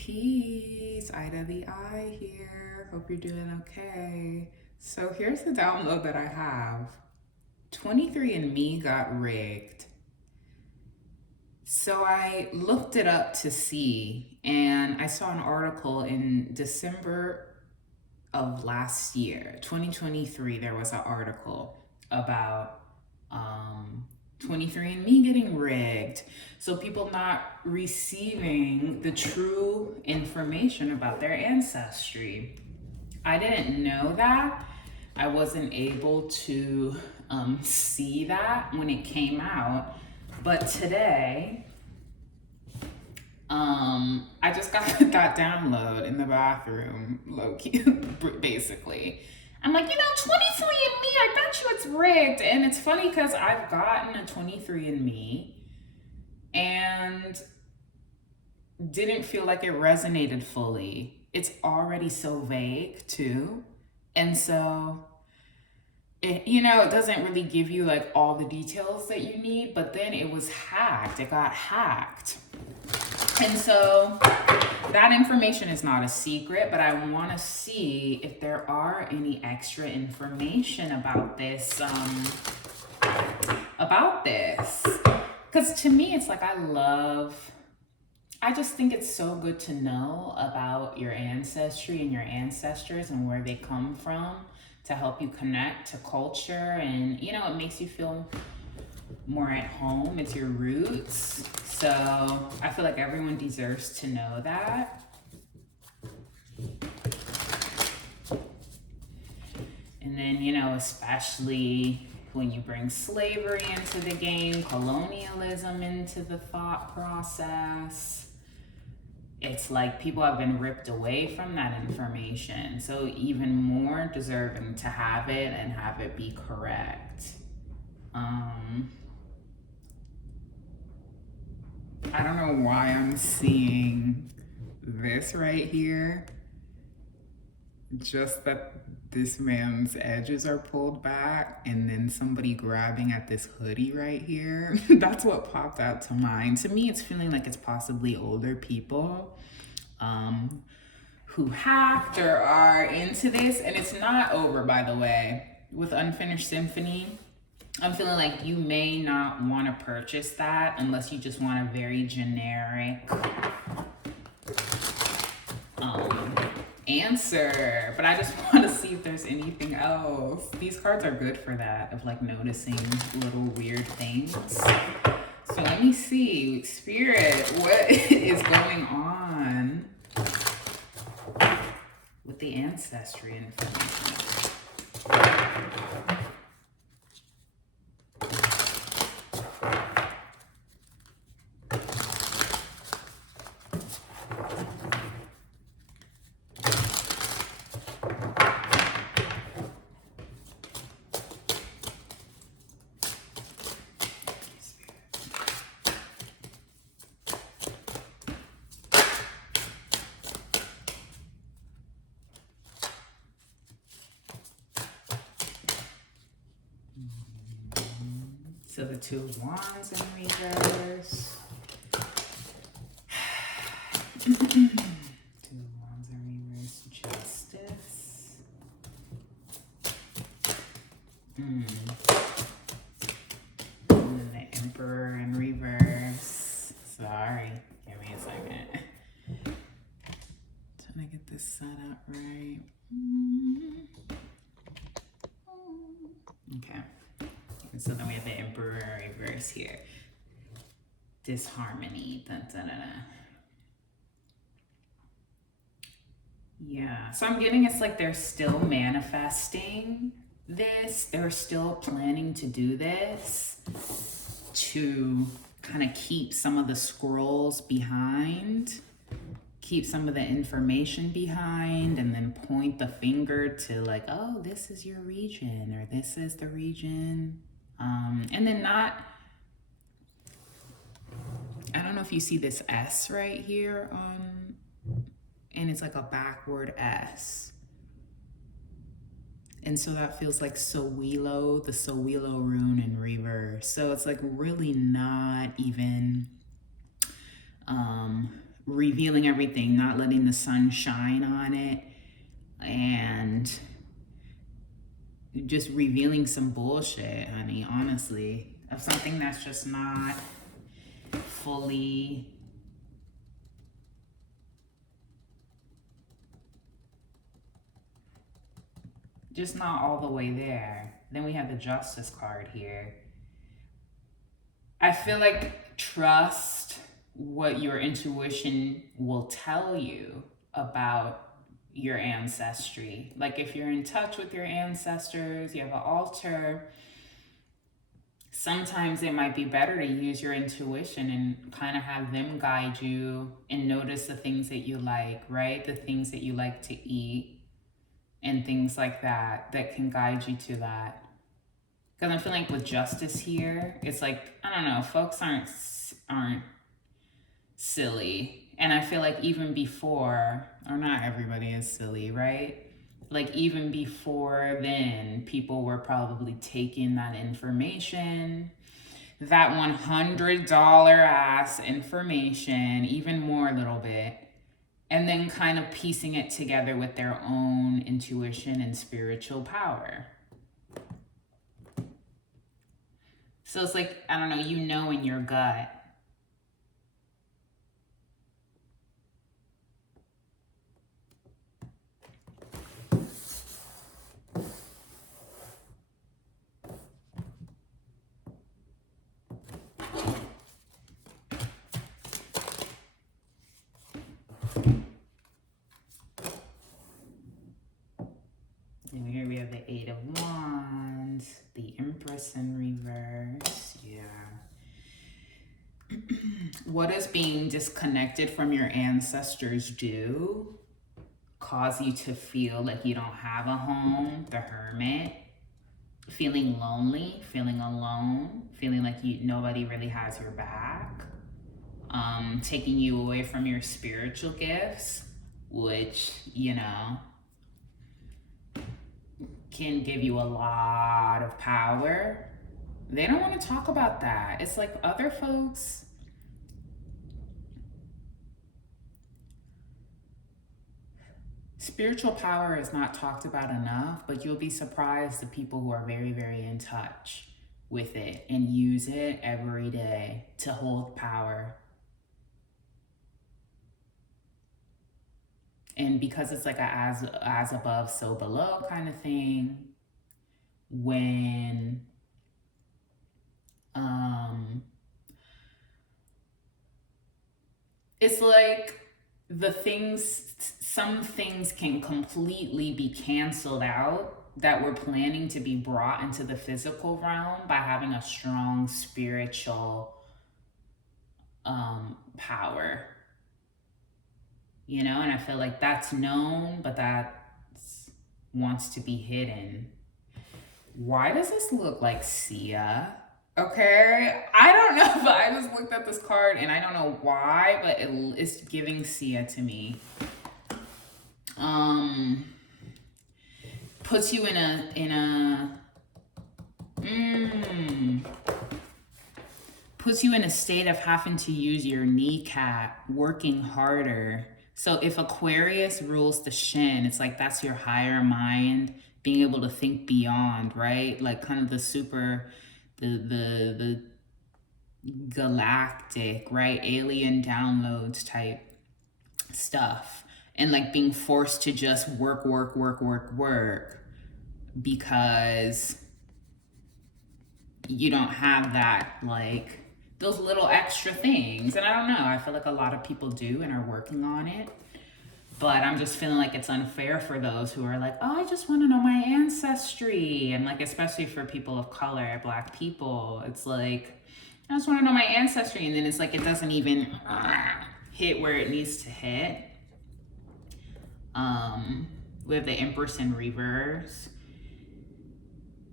Peace, Ida the I here. Hope you're doing okay. So here's the download that I have. 23andMe got rigged. So I looked it up to see, and I saw an article in December of last year, 2023. There was an article about 23andMe getting rigged. So people not receiving the true information about their ancestry. I didn't know that. I wasn't able to see that when it came out. But today, I just got that download in the bathroom, low key, basically. I'm like, 23andMe, I bet you it's rigged. And it's funny because I've gotten a 23andMe and didn't feel like it resonated fully. It's already so vague too. And so it doesn't really give you like all the details that you need, but then it was hacked. It got hacked. And so that information is not a secret, but I want to see if there are any extra information about this, Because to me, it's like I just think it's so good to know about your ancestry and your ancestors and where they come from to help you connect to culture. And, it makes you feel more at home. It's your roots. So I feel like everyone deserves to know that. And then, especially when you bring slavery into the game, colonialism into the thought process, it's like people have been ripped away from that information. So even more deserving to have it and have it be correct. I don't know why I'm seeing this right here. Just that this man's edges are pulled back and then somebody grabbing at this hoodie right here. That's what popped out to mind. To me, it's feeling like it's possibly older people who hacked or are into this. And it's not over, by the way. With Unfinished Symphony, I'm feeling like you may not want to purchase that unless you just want a very generic answer. But I just want to see if there's anything else. These cards are good for that, of like noticing little weird things. So let me see, Spirit, what is going on with the ancestry information? So the Two of Wands in reverse. Two of Wands in reverse. Justice. And then the Emperor in reverse. Sorry, give me a second. Trying to get this set up right. Okay. And so then we have the Emperor reverse here. Disharmony. Dun, dun, dun, dun. Yeah. So I'm getting it's like they're still manifesting this. They're still planning to do this to kind of keep some of the scrolls behind, keep some of the information behind, and then point the finger to like, oh, this is your region, or this is the region. And then I don't know if you see this S right here and it's like a backward S. And so that feels like Sowilo, the Sowilo rune in reverse. So it's like really not even revealing everything, not letting the sun shine on it, and just revealing some bullshit, honey, honestly, of something that's just not fully just not all the way there. Then we have the Justice card here. I feel like trust what your intuition will tell you about your ancestry. Like if you're in touch with your ancestors, you have an altar, sometimes it might be better to use your intuition and kind of have them guide you and notice the things that you like, right? The things that you like to eat and things like that that can guide you to that. Because I'm feeling like with justice here, it's like, I don't know, folks aren't silly. And I feel like even before, or not everybody is silly, right? Like even before then, people were probably taking that information, that $100 ass information, even more a little bit, and then kind of piecing it together with their own intuition and spiritual power. So it's like, I don't know, you know in your gut. And here we have the Eight of Wands, the Empress in reverse. Yeah. What does being disconnected from your ancestors do? Cause you to feel like you don't have a home, the Hermit. Feeling lonely, feeling alone, feeling like nobody really has your back. Taking you away from your spiritual gifts, which, can give you a lot of power. They don't want to talk about that. It's like other folks, spiritual power is not talked about enough, but you'll be surprised the people who are very, very in touch with it and use it every day to hold power. And because it's like a as above, so below kind of thing, when it's like some things can completely be canceled out that were planning to be brought into the physical realm by having a strong spiritual power. And I feel like that's known, but that wants to be hidden. Why does this look like Sia? Okay, I don't know, but I just looked at this card and I don't know why, but it's giving Sia to me. Puts you in a puts you in a state of having to use your kneecap, working harder. So if Aquarius rules the shin, it's like that's your higher mind, being able to think beyond, right? Like kind of the galactic, right? Alien downloads type stuff. And like being forced to just work because you don't have that, like, those little extra things. And I don't know, I feel like a lot of people do and are working on it. But I'm just feeling like it's unfair for those who are like, oh, I just want to know my ancestry. And like, especially for people of color, Black people, it's like, I just want to know my ancestry. And then it's like, it doesn't even hit where it needs to hit. We have the Empress in reverse.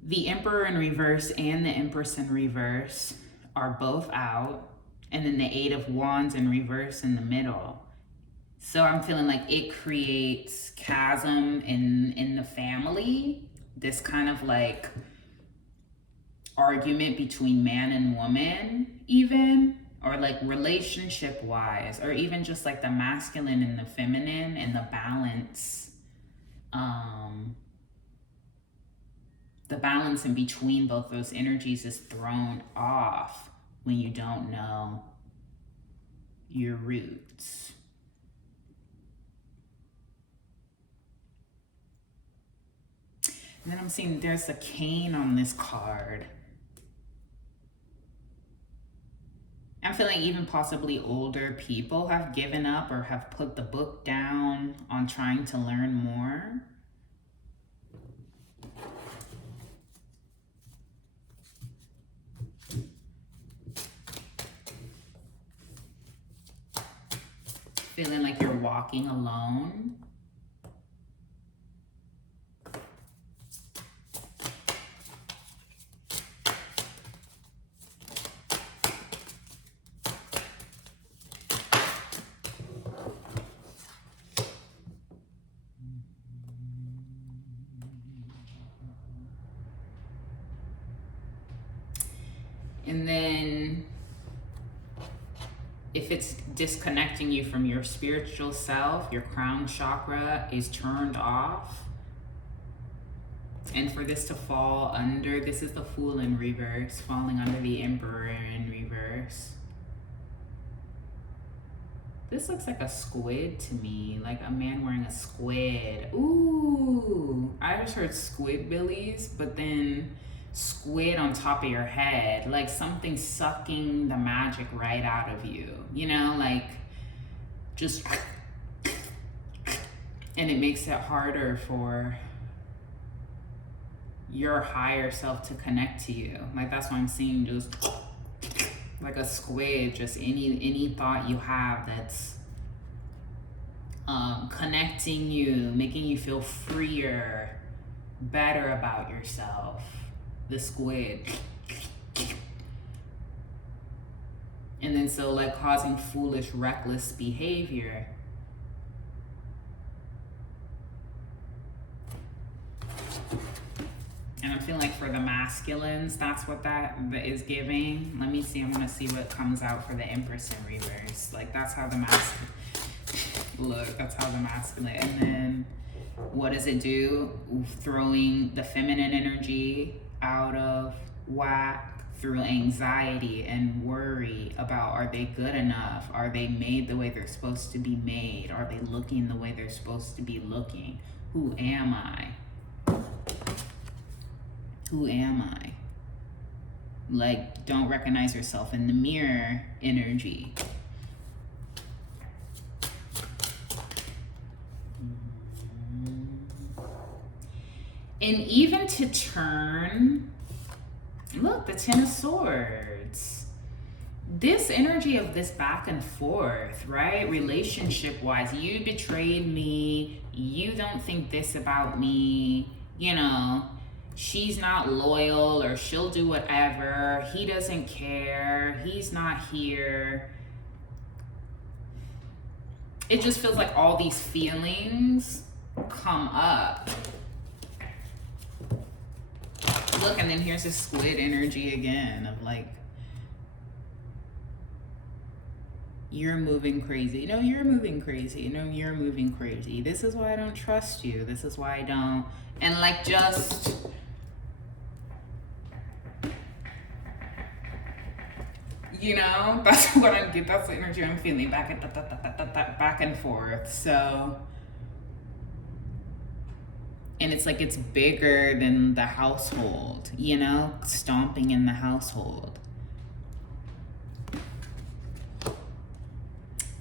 The Emperor in reverse and the Empress in reverse are both out. And then the Eight of Wands in reverse in the middle. So I'm feeling like it creates chasm in the family. This kind of like argument between man and woman even, or like relationship wise, or even just like the masculine and the feminine and um, the balance in between both those energies is thrown off when you don't know your roots. And then I'm seeing there's a cane on this card. I'm feeling even possibly older people have given up or have put the book down on trying to learn more. Feeling like you're walking alone. And then if it's disconnecting you from your spiritual self, your crown chakra is turned off. And for this to fall under, this is the Fool in reverse, falling under the Emperor in reverse. This looks like a squid to me, like a man wearing a squid. Ooh, I just heard squidbillies, but then squid on top of your head, like something sucking the magic right out of you, you know, like just, and it makes it harder for your higher self to connect to you. Like that's why I'm seeing just like a squid, just any thought you have that's connecting you, making you feel freer, better about yourself. The squid. And then so like causing foolish, reckless behavior. And I'm feeling like for the masculines, that's what that is giving. Let me see, I'm gonna see what comes out for the Empress in reverse. Like that's how the masculine, look, that's how the masculine, and then what does it do? Throwing the feminine energy out of whack through anxiety and worry about, are they good enough? Are they made the way they're supposed to be made? Are they looking the way they're supposed to be looking? Who am I? Who am I? Like, don't recognize yourself in the mirror energy. And even to turn, look, the Ten of Swords. This energy of this back and forth, right? Relationship wise, you betrayed me. You don't think this about me. You know, she's not loyal, or she'll do whatever. He doesn't care. He's not here. It just feels like all these feelings come up. Look, and then here's this squid energy again of like, you're moving crazy. No, you're moving crazy. No, you're moving crazy. This is why I don't trust you. This is why I don't. And like just, you know, that's what I'm getting. That's the energy I'm feeling back and forth. So, and it's like it's bigger than the household, you know, stomping in the household.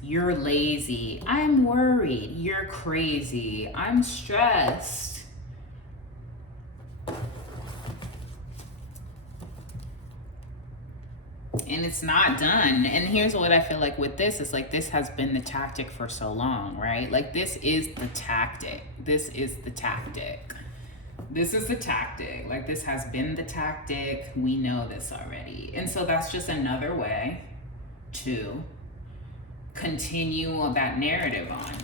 You're lazy. I'm worried. You're crazy. I'm stressed. And it's not done. And here's what I feel like with this, it's like this has been the tactic for so long, right? Like this is the tactic. This is the tactic. This is the tactic. Like this has been the tactic. We know this already. And so that's just another way to continue that narrative on.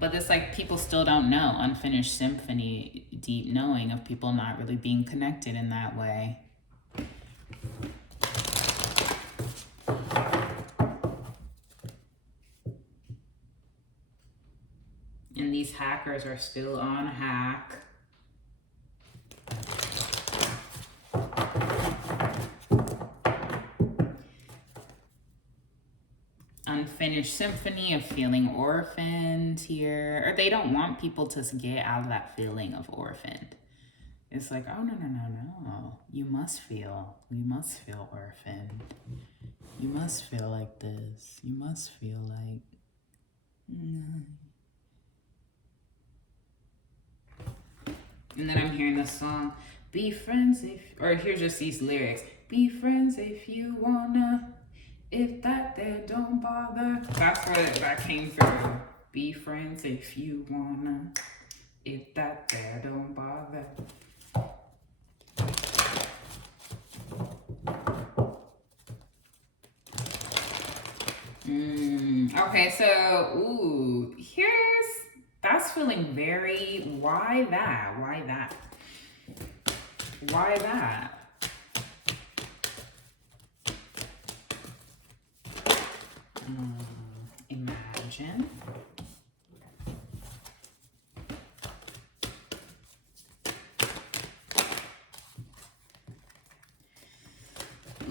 But it's like people still don't know. Unfinished symphony, deep knowing of people not really being connected in that way. And these hackers are still on hack. Unfinished symphony of feeling orphaned here. Or they don't want people to get out of that feeling of orphaned. It's like, oh, no. You must feel orphaned. You must feel like this. You must feel like... And then I'm hearing the song, be friends if... Or here's just these lyrics. Be friends if you wanna. If that there don't bother. That's where that came through. Be friends if you wanna. If that there don't bother. Okay, so, ooh, that's feeling very, why that? Why that? Why that? Imagine.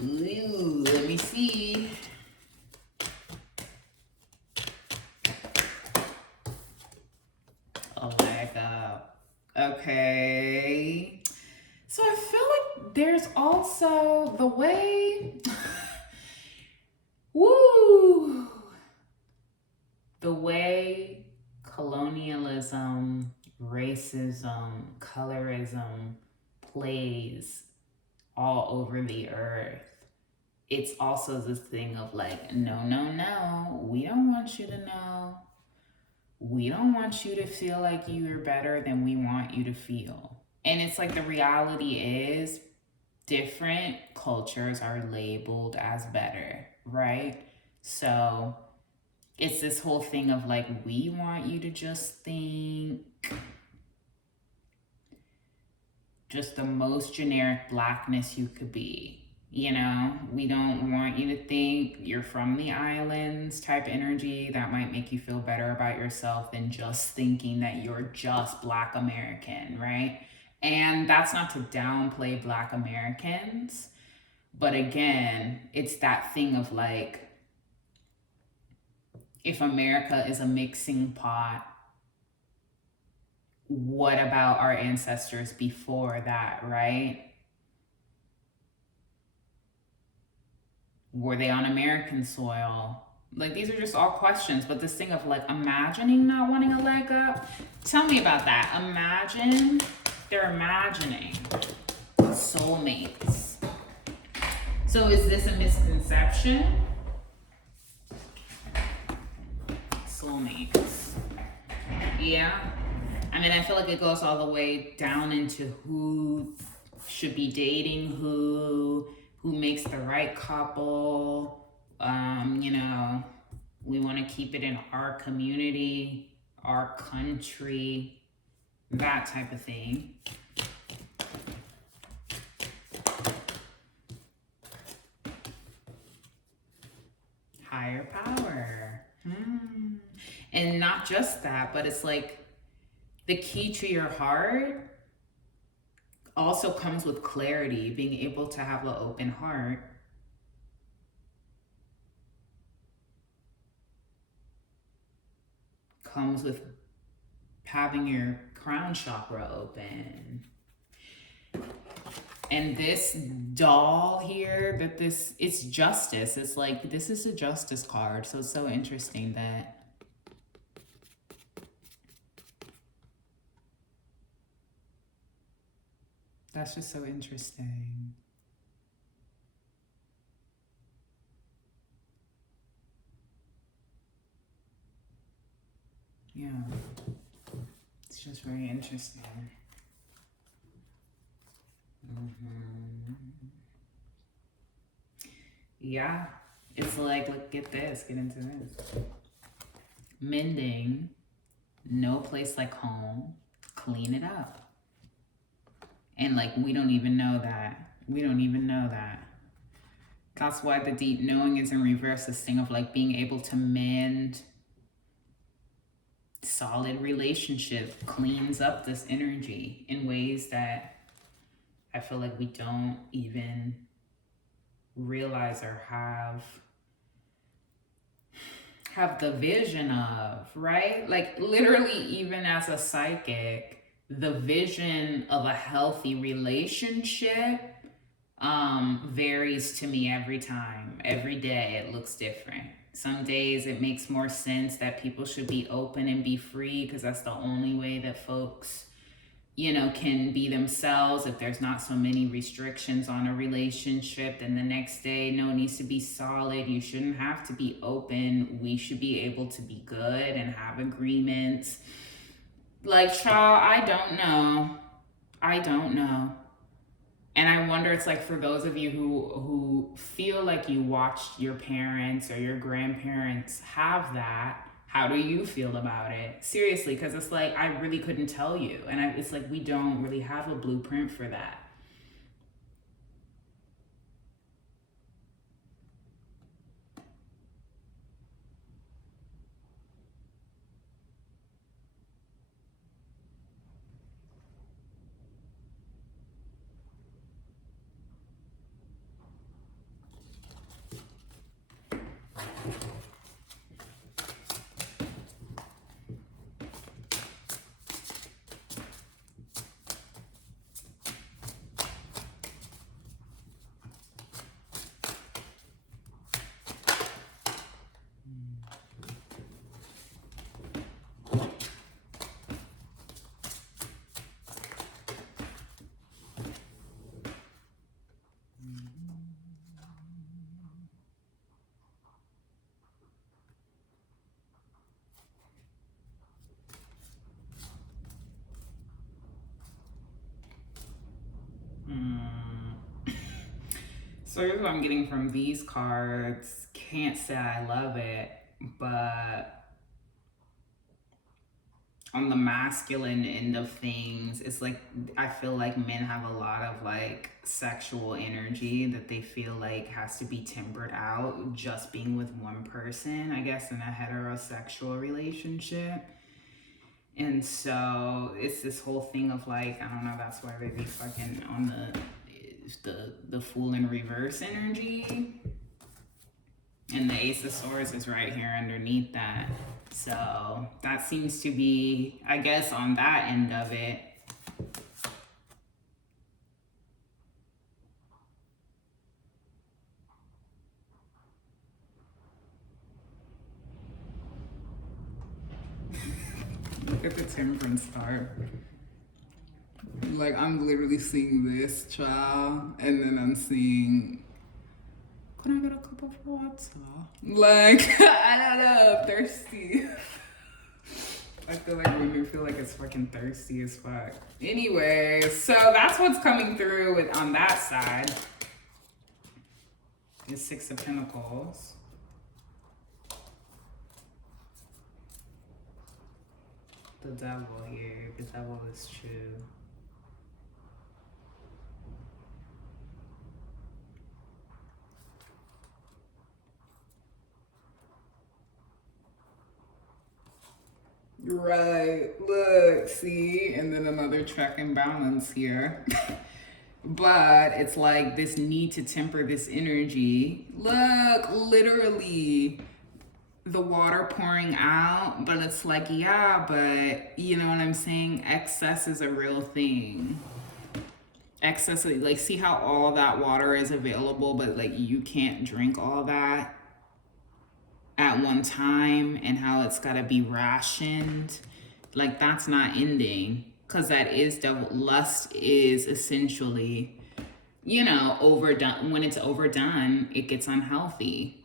Ooh, let me see. A leg up. Okay. So I feel like there's also the way... Woo! The way colonialism, racism, colorism plays all over the earth. It's also this thing of like, no, we don't want you to know. We don't want you to feel like you're better than we want you to feel. And it's like the reality is different cultures are labeled as better, right? So it's this whole thing of like, we want you to just think just the most generic blackness you could be. You know, we don't want you to think you're from the islands type energy that might make you feel better about yourself than just thinking that you're just Black American, right? And that's not to downplay Black Americans, but again, it's that thing of like, if America is a mixing pot, what about our ancestors before that, right? Were they on American soil? Like, these are just all questions, but this thing of like imagining not wanting a leg up, tell me about that. Imagine, they're imagining soulmates. So is this a misconception? Soulmates. Yeah. I mean, I feel like it goes all the way down into who should be dating who makes the right couple. You know, we want to keep it in our community, our country, that type of thing. Higher power. And not just that, but it's like the key to your heart also comes with clarity, being able to have an open heart. Comes with having your crown chakra open. And this doll here, it's justice. It's like, this is a justice card. So it's so interesting that that's just so interesting. Yeah. It's just very interesting. Yeah. It's like, look, get into this. Mending No place like home. Clean it up. And like, we don't even know that. We don't even know that. That's why the deep knowing is in reverse, this thing of like being able to mend solid relationship cleans up this energy in ways that I feel like we don't even realize or have the vision of, right? Like literally, even as a psychic, the vision of a healthy relationship varies to me every time. Every day it looks different. Some days it makes more sense that people should be open and be free because that's the only way that folks, can be themselves. If there's not so many restrictions on a relationship, then the next day, no, it needs to be solid. You shouldn't have to be open. We should be able to be good and have agreements. Like, child, I don't know. I don't know. And I wonder, it's like for those of you who feel like you watched your parents or your grandparents have that, how do you feel about it? Seriously, because it's like I really couldn't tell you, and it's like we don't really have a blueprint for that. So here's what I'm getting from these cards. Can't say I love it, but on the masculine end of things, it's like I feel like men have a lot of like sexual energy that they feel like has to be tempered out just being with one person, I guess, in a heterosexual relationship. And so it's this whole thing of like, I don't know, that's why they be fucking on the fool in reverse energy. And the Ace of Swords is right here underneath that. So that seems to be, I guess, on that end of it. Look at the Temperance card. Like, I'm literally seeing this, child, and then I'm seeing, can I get a cup of water? Like, I don't know, thirsty. I feel like when you feel like it's fucking thirsty as fuck. Anyway, so that's what's coming through on that side. The Six of Pentacles. The Devil here. The Devil is true. Right. Look, see? And then another check and balance here. But it's like this need to temper this energy. Look, literally the water pouring out, but it's like, yeah, but you know what I'm saying? Excess is a real thing. Excess, like, see how all that water is available, but like you can't drink all that at one time, and how it's got to be rationed. Like, that's not ending, because that is devil. Lust is essentially, overdone. When it's overdone, it gets unhealthy.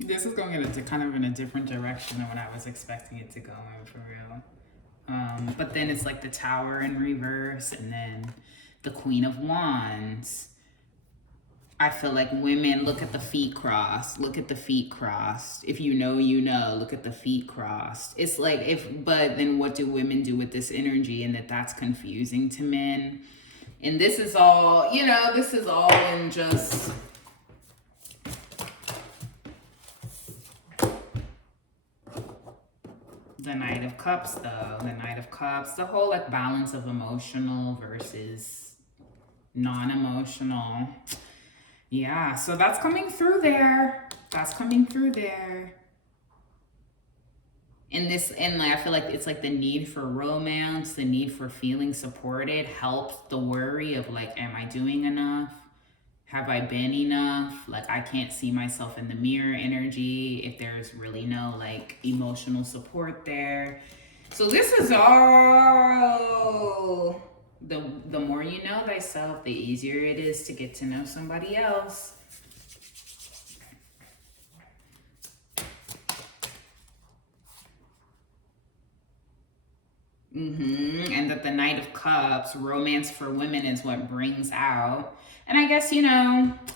This is going in kind of in a different direction than what I was expecting it to go in, for real. But then it's like the Tower in reverse, and then the Queen of Wands. I feel like women, look at the feet crossed. Look at the feet crossed. If you know, you know. Look at the feet crossed. It's like but then what do women do with this energy? And that's confusing to men. And this is all, this is all in just the Knight of Cups, though. The Knight of Cups, the whole like balance of emotional versus non-emotional. Yeah, so that's coming through there. That's coming through there. And like, I feel like it's like the need for romance, the need for feeling supported helps the worry of like, am I doing enough? Have I been enough? Like, I can't see myself in the mirror energy if there's really no like emotional support there. So this is all, the more you know thyself, the easier it is to get to know somebody else. And that the Knight of Cups, romance for women, is what brings out. And I guess,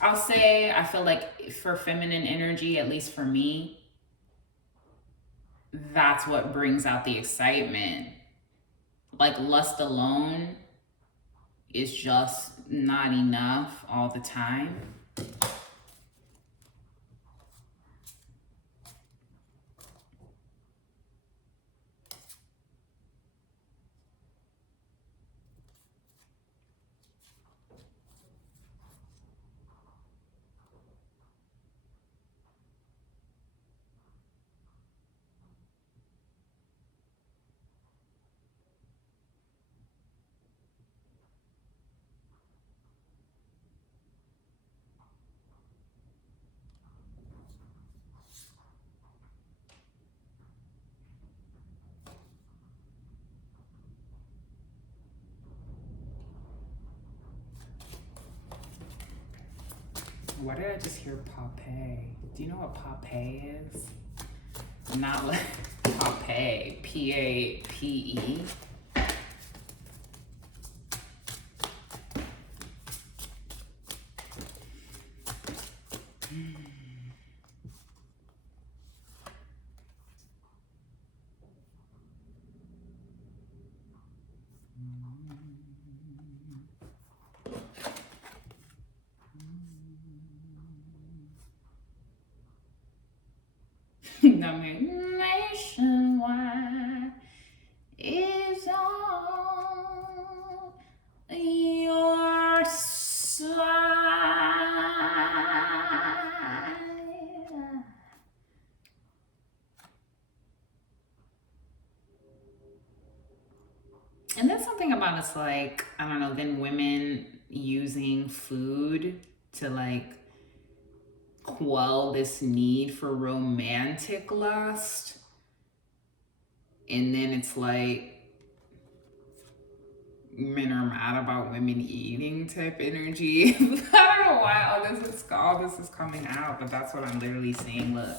I'll say, I feel like for feminine energy, at least for me, that's what brings out the excitement. Like, lust alone is just not enough all the time. Why did I just hear Pape? Do you know what Pape is? Not like Pape, P-A-P-E. Nationwide is on your side. And then something about it's like, I don't know, then women using food to like quell this need for romantic lust. And then it's like men are mad about women eating type energy. I don't know why all this is coming out, but that's what I'm literally seeing. Look.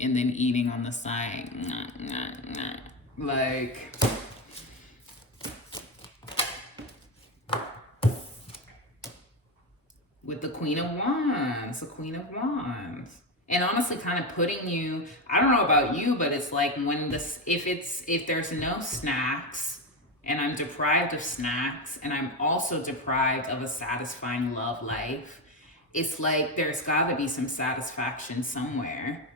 And then eating on the side. Like, with the Queen of Wands, And honestly, kind of putting you, I don't know about you, but it's like if there's no snacks and I'm deprived of snacks and I'm also deprived of a satisfying love life, it's like there's got to be some satisfaction somewhere.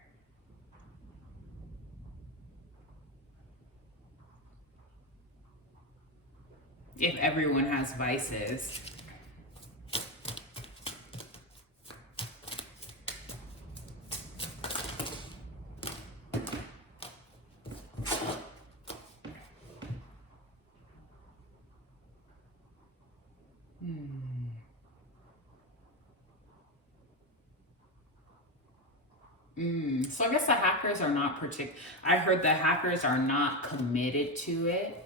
If everyone has vices. So I guess the hackers are not I heard the hackers are not committed to it.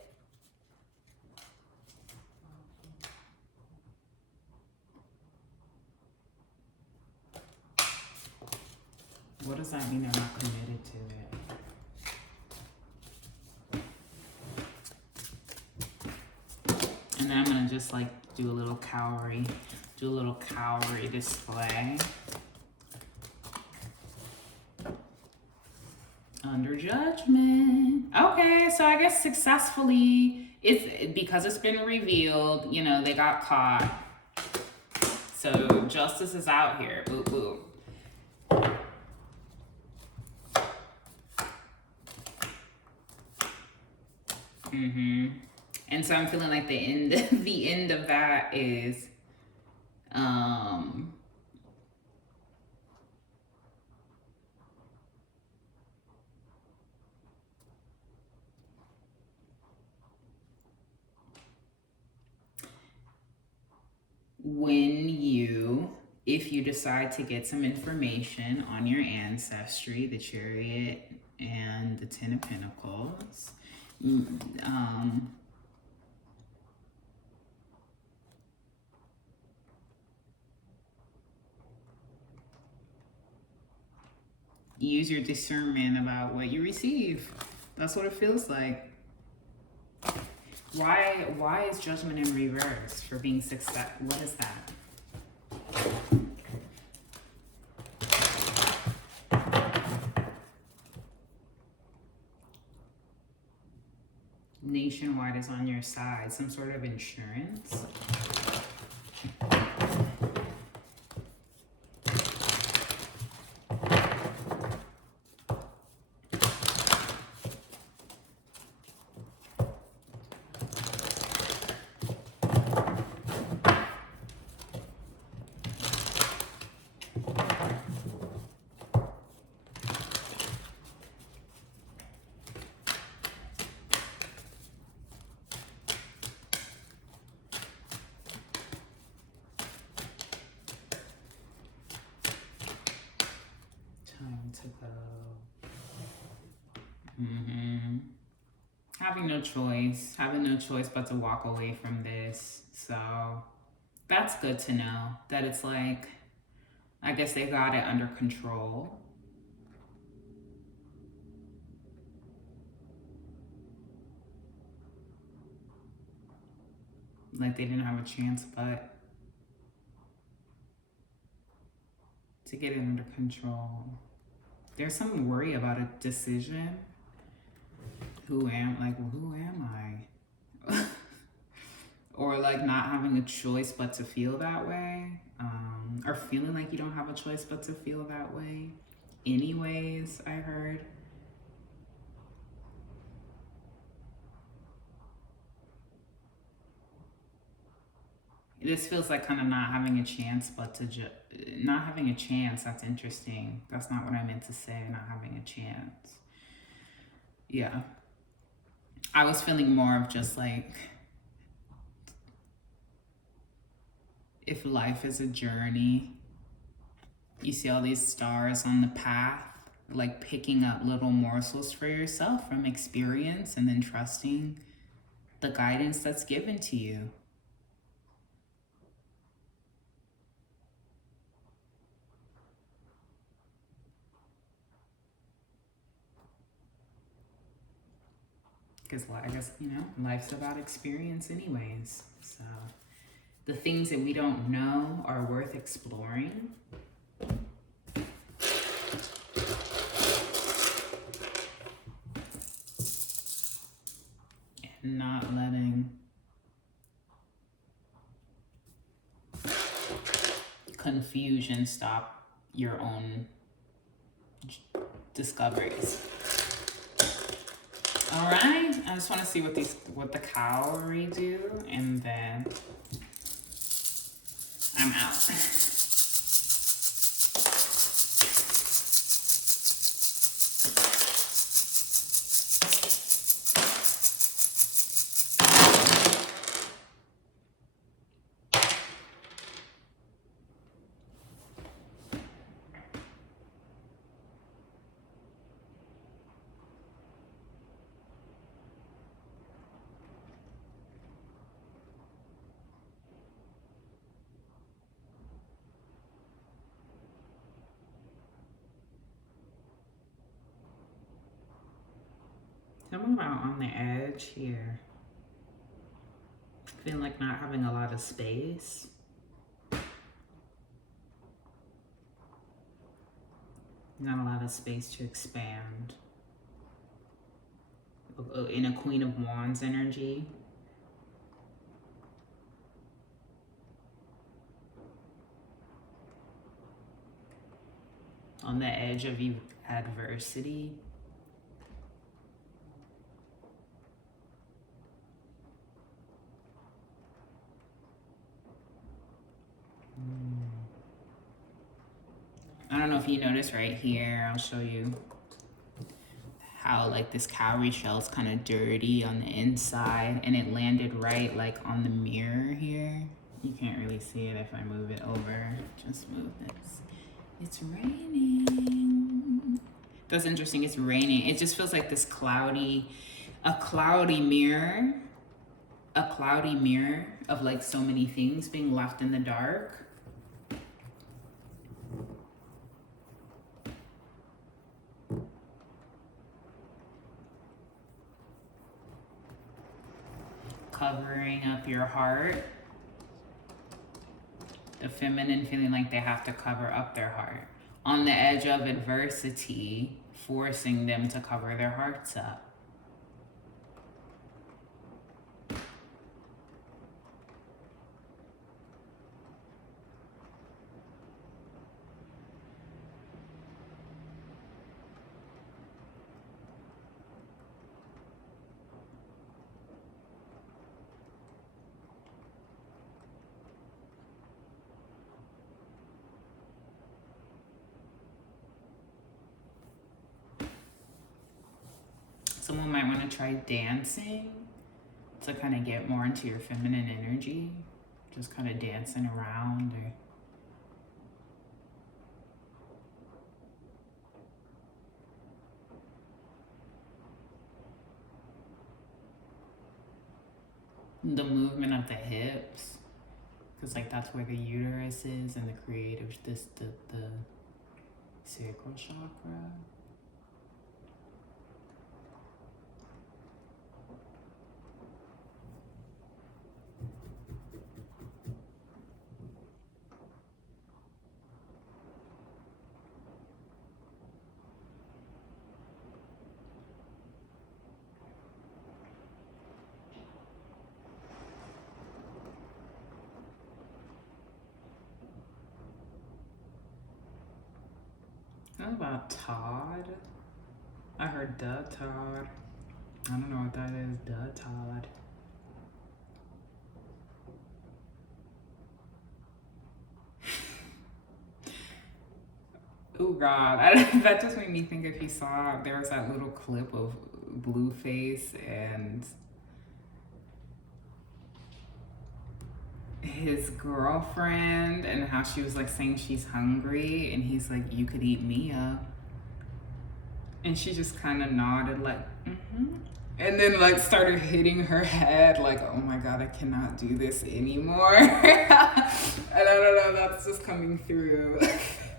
What does that mean they're not committed to it? And then I'm gonna just like do a little cowrie display. Under judgment. Okay, so I guess successfully, it's because it's been revealed, you know, they got caught. So justice is out here. Boo boo. And so I'm feeling like the end of that is if you decide to get some information on your ancestry, the Chariot and the Ten of Pentacles, use your discernment about what you receive. That's what it feels like. Why is judgment in reverse for being success? What is that? Nationwide is on your side. Some sort of insurance. To go. Having no choice but to walk away from this. So that's good to know that it's like, I guess they got it under control. Like they didn't have a chance but to get it under control. There's some worry about a decision. Who am I? Or like not having a choice but to feel that way. Or feeling like you don't have a choice but to feel that way. Anyways, I heard. This feels like kind of not having a chance, but to not having a chance. That's interesting. That's not what I meant to say, not having a chance. Yeah. I was feeling more of just like, if life is a journey, you see all these stars on the path, like picking up little morsels for yourself from experience and then trusting the guidance that's given to you. Because I guess, you know, life's about experience anyways. So the things that we don't know are worth exploring. And not letting confusion stop your own discoveries. All right, I just want to see what the cowrie do, and then I'm out. about on the edge here? Feeling like not having a lot of space. Not a lot of space to expand. In a Queen of Wands energy. On the edge of adversity. I don't know if you notice right here, I'll show you how like this cowrie shell is kind of dirty on the inside, and it landed right like on the mirror here. You can't really see it if I move it over. Just move this. It's raining. That's interesting, it's raining. It just feels like this cloudy, a cloudy mirror of like so many things being left in the dark. Covering up your heart. The feminine feeling like they have to cover up their heart. On the edge of adversity, forcing them to cover their hearts up. Someone might want to try dancing to kind of get more into your feminine energy. Just kind of dancing around or the movement of the hips, because like that's where the uterus is and the creative, the sacral chakra. What about Todd? I heard the Todd. I don't know what that is, the Todd. Oh God, that just made me think if you saw, there was that little clip of Blueface and his girlfriend and how she was like saying she's hungry and he's like, you could eat me up. And she just kind of nodded like, mm-hmm. And then like started hitting her head like, oh my God, I cannot do this anymore. And I don't know, that's just coming through.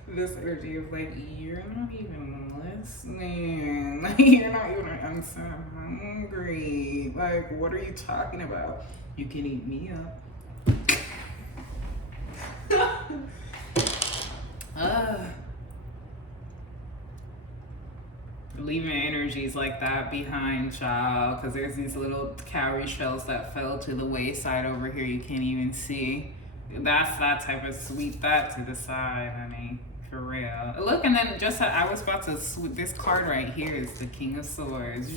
This energy of like, you're not even listening. Like, you're not even, I'm so hungry. Like, what are you talking about? You can eat me up. Leaving energies like that behind, child, because there's these little cowrie shells that fell to the wayside over here you can't even see. That's that type of sweep that to the side, honey, for real. Look, and then just I was about to sweep this card right here is the King of Swords.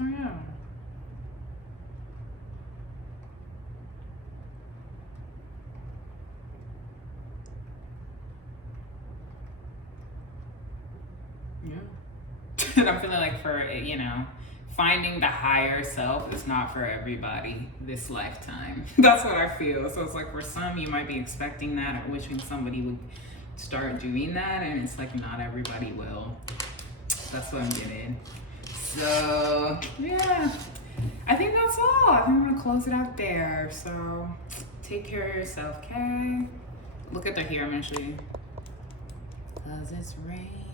Oh, yeah. Yeah. And I'm feeling like for, you know, finding the higher self is not for everybody this lifetime. That's what I feel. So it's like for some, you might be expecting that or wishing somebody would start doing that. And it's like not everybody will. That's what I'm getting. So, yeah. I think that's all. I think I'm gonna close it out there. So, take care of yourself, okay? Look at the hair, I'm gonna show you. 'Cause it's raining.